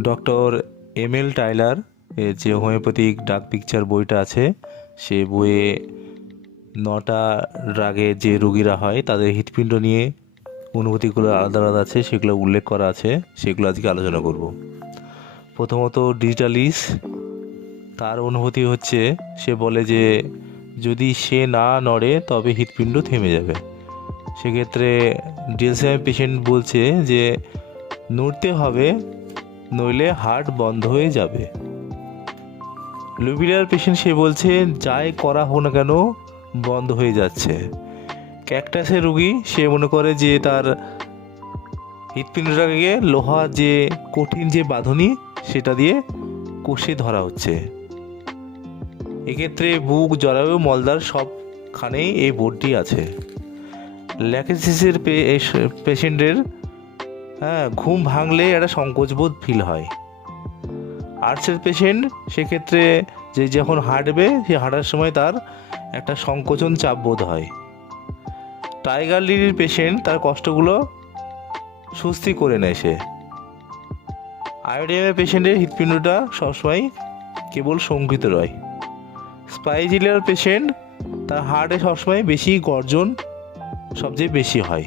Doctor ML. Tyler এর যে homeopathic dark picture বইটা আছে, সে বইয়ে 9টা রাগের যে রোগীরা হয় তাদের হৃৎপিণ্ড নিয়ে অনুভূতিগুলো আলাদা আলাদা আছে, সেগুলো উল্লেখ করা আছে, সেগুলো আজকে আলোচনা করব। প্রথমত ডিজিটালিস, তার অনুভূতি হচ্ছে, সে বলে যে যদি সে না নড়ে তবে হৃৎপিণ্ড থেমে যাবে। সেক্ষেত্রে ডিএলসিএম পেশেন্ট বলছে যে নড়তে হবে, নইলে হার্ট বন্ধ হয়ে যাবে। লুবিলার পেশেন্ট সে বলছে যাই করা হোক না কেন বন্ধ হয়ে যাচ্ছে। ক্যাকটাসের রুগী সে মনে করে যে তার হৃৎপিণ্ডটাকে লোহা যে কঠিন যে বাঁধনি সেটা দিয়ে কষে ধরা হচ্ছে। এক্ষেত্রে বুক, জরায়ু, মলদ্বার সবখানেই এই বোর্ডটি আছে। ল্যাকেসিসের পেশেন্টের ঘুম ভাঙলে একটা সংকোচবোধ ফিল হয়। আর্টসের পেশেন্ট সেক্ষেত্রে যে যখন হাঁটবে, সে হাঁটার সময় তার একটা সংকোচন চাপ বোধ হয়। টাইগার লিলির পেশেন্ট তার কষ্টগুলো সুস্থি করে নেয় সে। আয়োডিয়ামের পেশেন্টের হৃৎপিণ্ডটা সবসময় কেবল শঙ্কিত রয়। স্পাইজিলিয়ার পেশেন্ট তার হার্টে সবসময় বেশি গর্জন সবচেয়ে বেশি হয়।